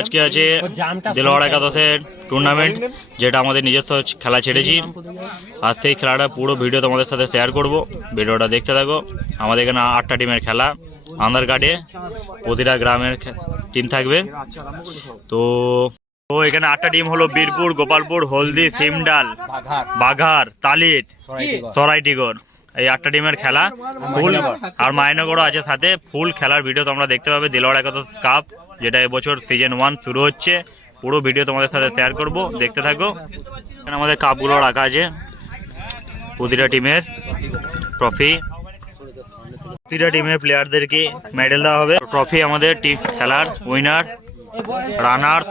আজকে আছে দেলোয়ার একাদশের টুর্নামেন্ট যেটা আমাদের নিজস্ব খেলা ছেড়েছি। আর সেই খেলাটা পুরো ভিডিও তোমাদের সাথে শেয়ার করব। ভিডিওটা দেখতে থাকো। আমাদের এখানে আটটা টিমের খেলা। আন্ধার কার্ডে প্রতিটা গ্রামের টিম থাকবে। তো তো এখানে আটটা টিম হলো বীরপুর, গোপালপুর, হলদি, সিমডাল, বাঘার, তালিত সরাইটিগর এই আটটা টিমের খেলা। ফুল আর মাইনগরও আছে সাথে। ফুল খেলার ভিডিও তোমরা দেখতে পাবে। দিলওয়ার একাদশ কাপ যেটা এবছর সিজন ওয়ান শুরু হচ্ছে। পুরো ভিডিও তোমাদের সাথে শেয়ার করব। দেখতে থাকো। এখানে আমাদের কাপগুলো রাখা আছে। প্রতিটা টিমের ট্রফি প্রতিটা টিমের প্লেয়ারদেরকে মেডেল দেওয়া হবে। ট্রফি আমাদের টিম খেলার winner runner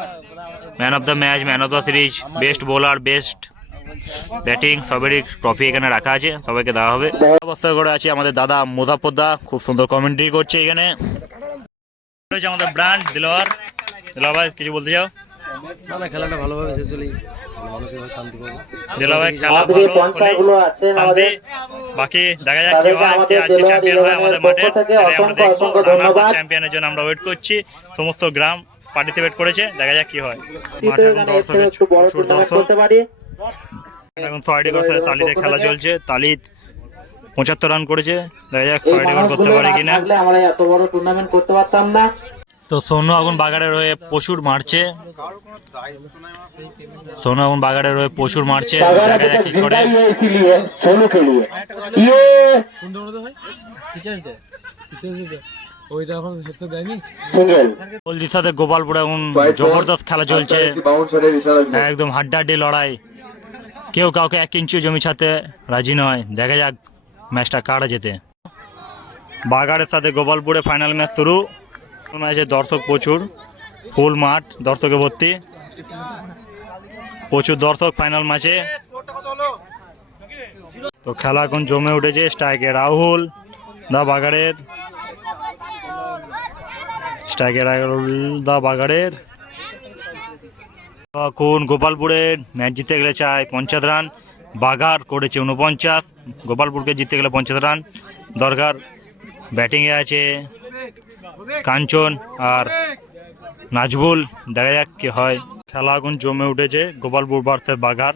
man of the match man of the series best bowler best batting সবেরই trophy এখানে রাখা আছে। সবাইকে দেওয়া হবে। অবস্থা করে আছে আমাদের দাদা মুজাফরদা খুব সুন্দর কমেন্ট্রি করছে এখানে। রয়েছে আমাদের ব্র্যান্ড দিলওয়ার। দিলওয়ার ভাই কিছু বলতে চাও? না না খেলাটা ভালোভাবে শেষ হলেই মানসিকভাবে শান্তি পাবো। দিলওয়ার ভাই খেলা ভালো শান্তি। বাকি দেখা যাক কি হয় কে আমাদের আজকে চ্যাম্পিয়ন হয় আমাদের মাঠে। আমরা দেখব। অসংখ্য ধন্যবাদ। চ্যাম্পিয়নের জন্য আমরা ওয়েট করছি। সমস্ত গ্রাম পার্টিসিপেট করেছে দেখা যাক কি হয়। মাঠে এখন এখানে প্রচুর দর্শক। তালিতে খেলা চলছে। তালিত পঁচাত্তর রান করেছে। দেখা যাক ফাইট এভার করতে পারে কিনা। আমরা এত বড় টুর্নামেন্ট করতে পারতাম না। তো সোনু আগুন বাগারে রয়ে প্রচুর মারছে। সোনু আগুন বাগারে রয়ে প্রচুর মারছে। দেখা যাক কি করে। সোনু ইয়ে! সাথে গোপালপুরে এখন জবরদস্ত খেলা চলছে। হ্যাঁ, একদম হাড্ডাহাড্ডি লড়াই। কেউ কাউকে এক ইঞ্চি জমি সাথে রাজি নয়। দেখা যাক ম্যাচটা কারা যেতে বাগাড়ের সাথে গোপালপুরে ফাইনাল ম্যাচ শুরু। ম্যাচে দর্শক প্রচুর, ফুল মাঠ, দর্শকে ভর্তি। প্রচুর দর্শক ফাইনাল ম্যাচে তো খেলা এখন জমে উঠেছে স্ট্রাইকে রাহুল, দা বাগাড়ের। স্ট্রাইকে রাহুল, দা বাগাড়ের। এখন গোপালপুরের ম্যাচ জিতে গেলে চাই পঞ্চাশ রান। বাঘার করেছে উনপঞ্চাশ গোপালপুরকে জিততে গেলে পঞ্চাশ রান। দরকার ব্যাটিংয়ে আছে কাঞ্চন আর নাজবুল। দেখা যাক কি হয়। খেলা এখন জমে উঠেছে গোপালপুর ভার্সেস বাঘার।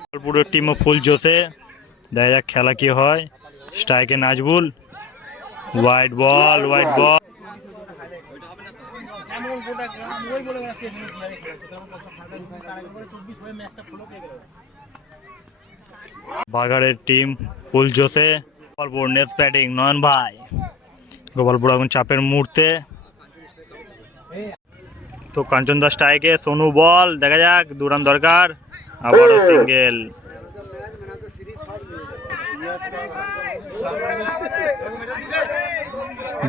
গোপালপুরের টিমও ফুল জোসে দেখা যাক খেলা কি হয়। স্ট্রাইকে Nazbul. White ball white ball বাগারের team ফুল জোসে গোপালপুর নেক্সট ব্যাটিং নয়ন ভাই। গোপালপুর এখন চাপের মুহূর্তে। তো কাঞ্চন দাস স্ট্রাইকে সোনু বল দেখা যাক দু রান দরকার আবারও সিঙ্গেল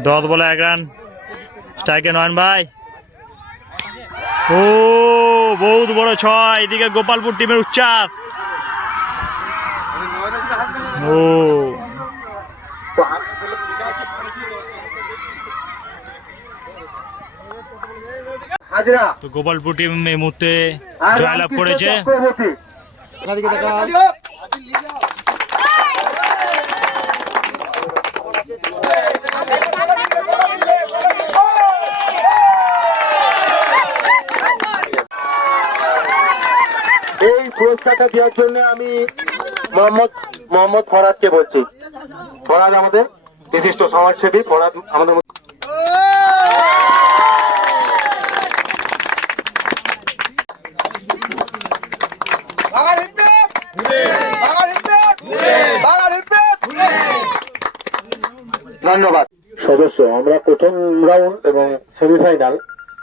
দশ বলে এক রান স্ট্রাইকে নয়ন ভাই। ও বহুত বড় ছয় এদিকে গোপালপুর টিমের উচ্চাস ও। তো গোপালপুর টিম এই মুহূর্তে জয়লাভ করেছে। এই পুরস্কারটা দেওয়ার জন্য আমি মোহাম্মদ মোহাম্মদ ফরাদকে বলছি? ফরাদ আমাদের বিশিষ্ট সমাজসেবী, ফরাদ আমাদের ধন্যবাদ। সদস্য, আমরা প্রথম রাউন্ড এবং সেমিফাইনাল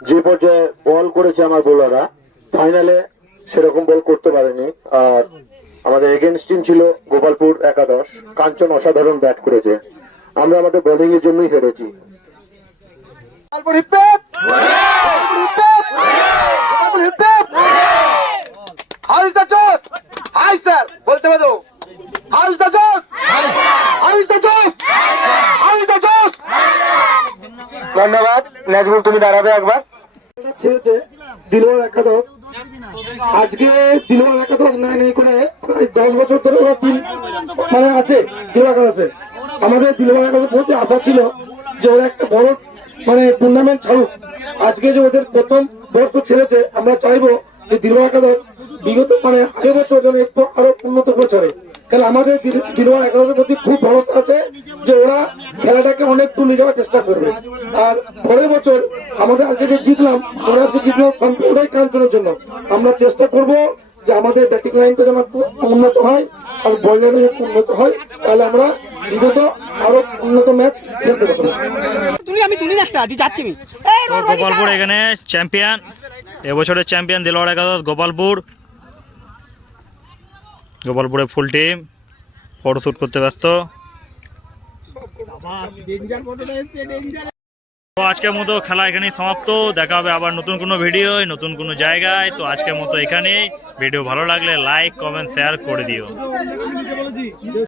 যে পর্যায়ে বল করেছে আমার বোলাররা ফাইনালে সেরকম বল করতে পারেনি। আর আমাদের এগেনস্ট টিম ছিল গোপালপুর একাদশ। কাঞ্চন অসাধারণ ব্যাট করেছে। আমরা আমাদের বোলিং এর জন্যই হেরেছি। বলতে পারো? ধন্যবাদ। নাজমুল তুমি দাঁড়াবে একবার। ছেড়েছে দিলওয়ার একাদশ। আজকে দিলওয়ার মানে দিলওয়ার আমাদের দিলওয়ার আশা ছিল যে ওরা একটা বড় মানে টুর্নামেন্ট ছাড়ুক। আজকে যে ওদের প্রথম বর্ষ ছেড়েছে, আমরা চাইব যে দীর্ঘ একাদশ বিগত মানে আগের বছর যেন একটু আরও উন্নত বছরে কারণ আমাদের দীর্ঘ একাদশের প্রতি খুব ভরসা আছে অনেক দূর নিয়ে যাওয়ার চেষ্টা করবে। আর পরের বছর আমাদের আজকে যে জিতলাম আমরা আজকে জিতলাম সম্পূর্ণটাই কাঞ্চনের জন্য। আমরা চেষ্টা করব যে আমাদের ব্যাটিং লাইনটা যেন উন্নত হয় আর বল উন্নত হয় তাহলে আমরা বিগত আরও উন্নত ম্যাচ খেলতে পারব। তুলি আমি তুলি না একটা যাচ্ছি আমি। গোপালপুর এখানে চ্যাম্পিয়ন এবছরের চ্যাম্পিয়ন দিলওয়ার একাদশ গোপালপুর। গোপালপুরে ফুল টিম ফটোশ্যুট করতে ব্যস্ত। তো আজকের মতো খেলা এখানেই সমাপ্ত। দেখা হবে আবার নতুন কোনো ভিডিও নতুন কোনো জায়গায়। তো আজকের মতো এখানেই। ভিডিও ভালো লাগলে লাইক, কমেন্ট শেয়ার করে দিও।